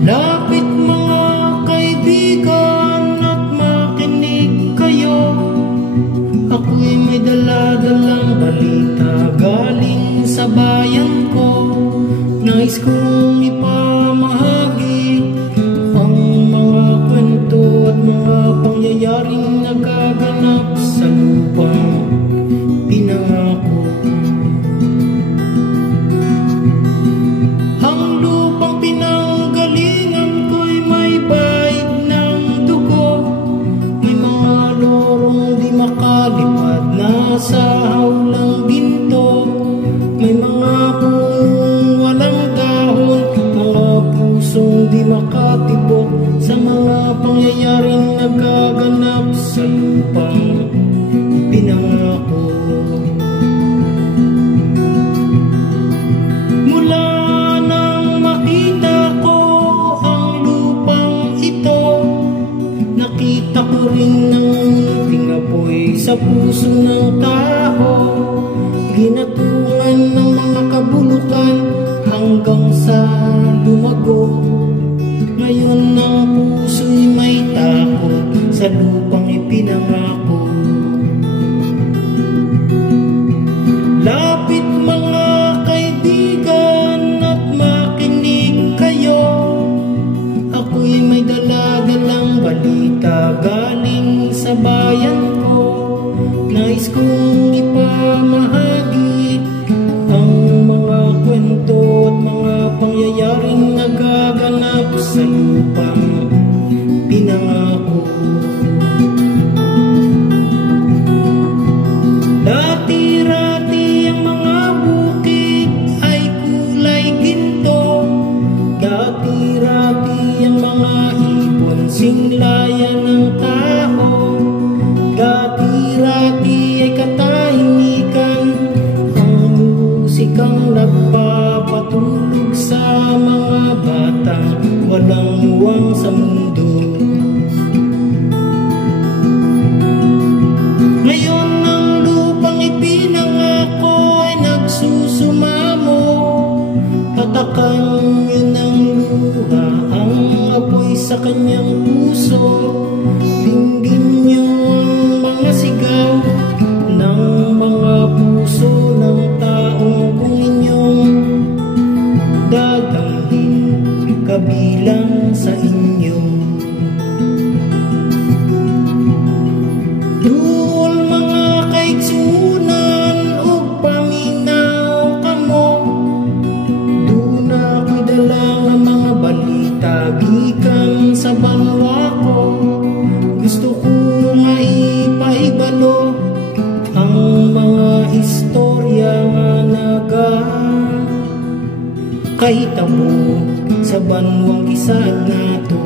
Lapit mga kaibigan at makinig kayo. Ako'y may dala-dalang balita galing sa bayan ko. Nais kong ipamahagi ang mga kwento at mga pangyayaring nagaganap sa lupang pinangako. Ang lupang pinanggalingan ko'y may bayid ng dugo. May mga lorong di makalipad na sa hawlang ginto. May mga punong walang dahon, mga pusong di makatibok sa mga pangyayaring nagaganap sa lupang pinangako. Mula nang makita ko ang lupang ito, nakita ko rin ng tingapoy sa puso ng tao. Ginatungan ng mga kabulukan hanggang sa lumago. Ngayon ang puso'y may takot sa lupang ipinangako. Lapit mga kaibigan at makinig kayo. Ako'y may dala-dalang balita galing sa bayan ko. Nais kong ipamahagi ang mga kwento at mga pangyayaring nagaganap sa lupang pinangako. Dati-rati ang mga bukid ay kulay ginto. Dati-rati ang mga ibon singlayan ng tao. Dati-rati ay katahimikan ang musikang nagpapatulog sa mga batang walang muwang sa mundo. Ngayon ang lupang ipinangako ay nagsusumamo. Patakan yun ang luha, ang apoy sa kanyang puso. Dinggin niyo ang mga sigaw ng mga puso ng taong kung inyong dadalhin kabilang sa inyo. Duol mga kaigsunan ug paminaw kamo. Duna ko'y dala nga mga balita gikan sa banwa ko. Gusto ko nga ipaibalo ang mga istorya nga kahitabo sa banwang kisad nato.